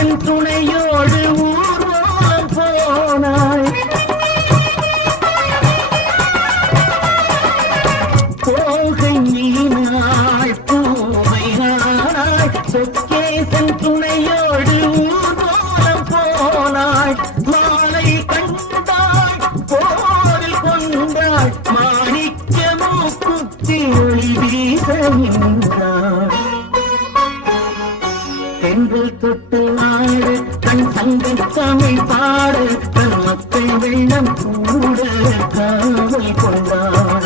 சொக்கேசன் துணையோடு ஊர்வலம் போனாய் போகை நீனாய் பூமையானாய் சொக்கேசன் துணையோடு ஊர்வலம் போனாய் மாலை கண்டாய் போரில் கொண்டாய் மாணிக்கமோ குத்தி ஒளி வீச நின்றாய் பெண்கள் தொட்டு நாடு தன் சங்கை தமிழ் பாடு தன் மக்கள் வெள்ளம் கூட காவல் கொண்டார்